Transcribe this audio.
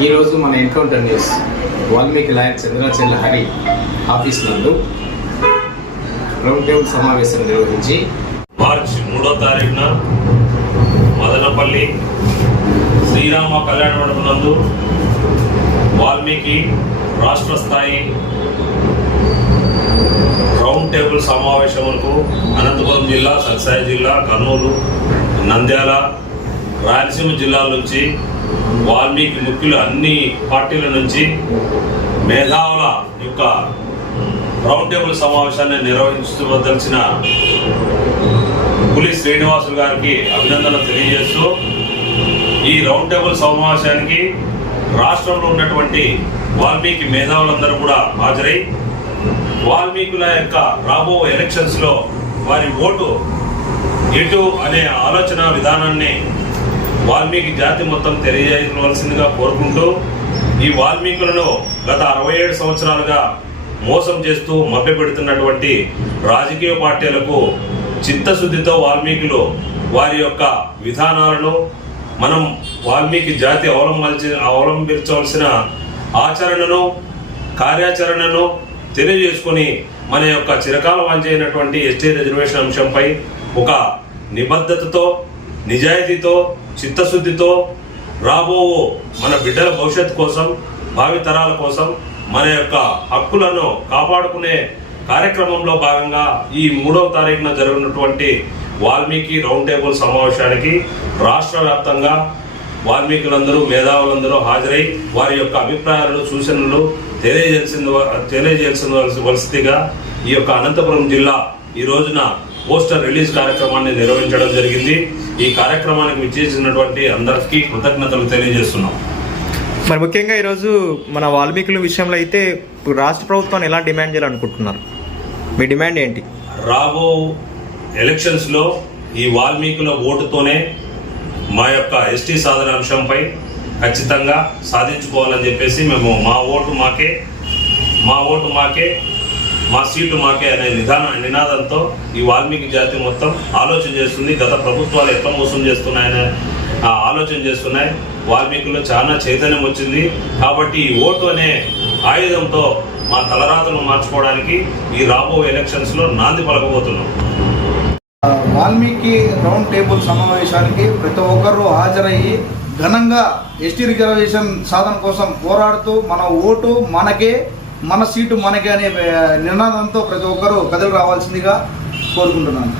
ఈరోజు మన encounter news Valmiki lawyer Chandrachal Hari office నందు రౌండ్ టేబుల్ సమావేశం నిర్వహించి మార్చి మూడో తారీఖున మదనపల్లి శ్రీరామ కళ్యాణ మండపం నందు వాల్మీకి రాష్ట్ర స్థాయి రౌండ్ టేబుల్ సమావేశములకు అనంతపురం జిల్లా సత్సాయి జిల్లా కర్నూలు నంద్యాల రాయలసీమ జిల్లాల నుంచి వాల్మీకి ముఖ్యులు అన్ని పార్టీల నుంచి మేధావుల యొక్క రౌండ్ టేబుల్ సమావేశాన్ని నిర్వహించవలసిన పులి శ్రీనివాసులు గారికి అభినందనలు తెలియజేస్తూ ఈ రౌండ్ టేబుల్ సమావేశానికి రాష్ట్రంలో ఉన్నటువంటి వాల్మీకి మేధావులందరూ కూడా హాజరై వాల్మీకుల యొక్క రాబో ఎలక్షన్స్లో వారి ఓటు ఎటు అనే ఆలోచన విధానాన్ని వాల్మీకి జాతి మొత్తం తెలియజేయవలసిందిగా కోరుకుంటూ ఈ వాల్మీకులను గత అరవై ఏడు సంవత్సరాలుగా మోసం చేస్తూ మభ్యపెడుతున్నటువంటి రాజకీయ పార్టీలకు చిత్తశుద్ధితో వాల్మీకులు వారి యొక్క విధానాలను మనం వాల్మీకి జాతి అవలంబించి అవలంబించవలసిన ఆచరణను కార్యాచరణను తెలియజేసుకొని మన యొక్క చిరకాల వాంచైనటువంటి ఎస్టీ రిజర్వేషన్ అంశంపై ఒక నిబద్ధతతో నిజాయితీతో చిత్తశుద్ధితో రాబో మన బిడ్డల భవిష్యత్తు కోసం భావితరాల కోసం మన యొక్క హక్కులను కాపాడుకునే కార్యక్రమంలో భాగంగా ఈ మూడవ తారీఖున జరిగినటువంటి వాల్మీకి రౌండ్ టేబుల్ సమావేశానికి రాష్ట్ర వ్యాప్తంగా వాల్మీకులందరూ మేధావులందరూ హాజరై వారి యొక్క అభిప్రాయాలను సూచనలు తెలియజేయాల్సిన తెలియజేయాల్సిన వలసిగా ఈ యొక్క అనంతపురం జిల్లా ఈ రోజున పోస్టర్ రిలీజ్ కార్యక్రమాన్ని నిర్వహించడం జరిగింది. ఈ కార్యక్రమానికి విచ్చేసినటువంటి అందరికీ కృతజ్ఞతలు తెలియజేస్తున్నాం. మరి ముఖ్యంగా ఈరోజు మన వాల్మీకుల విషయంలో అయితే రాష్ట్ర ప్రభుత్వాన్ని ఎలా డిమాండ్ చేయాలనుకుంటున్నారు? మీ డిమాండ్ ఏంటి? రాబో ఎలక్షన్స్లో ఈ వాల్మీకుల ఓటుతోనే మా యొక్క ఎస్టీ సాధన అంశంపై ఖచ్చితంగా సాధించుకోవాలని చెప్పేసి మేము మా ఓటు మాకే మా ఓటు మాకే మా సీటు మాకే అనే నిదాన నినాదంతో ఈ వాల్మీకి జాతి మొత్తం ఆలోచన చేస్తుంది. గత ప్రభుత్వాలు ఎట్లా మోసం చేస్తున్నాయనే ఆలోచన చేస్తున్నాయి. వాల్మీకుల్లో చాలా చైతన్యం వచ్చింది. కాబట్టి ఈ ఓటు అనే ఆయుధంతో మా తలరాతను మార్చుకోవడానికి ఈ రాబో ఎలక్షన్స్లో నాంది పలకబోతున్నాం. వాల్మీకి రౌండ్ టేబుల్ సమావేశానికి ప్రతి ఒక్కరూ హాజరయ్యి ఘనంగా ఎస్టీ రిజర్వేషన్ సాధన కోసం పోరాడుతూ మన ఓటు మనకే మన సీటు మనకి అనే నినాదంతో ప్రతి ఒక్కరూ కథలు రావాల్సిందిగా కోరుకుంటున్నాను.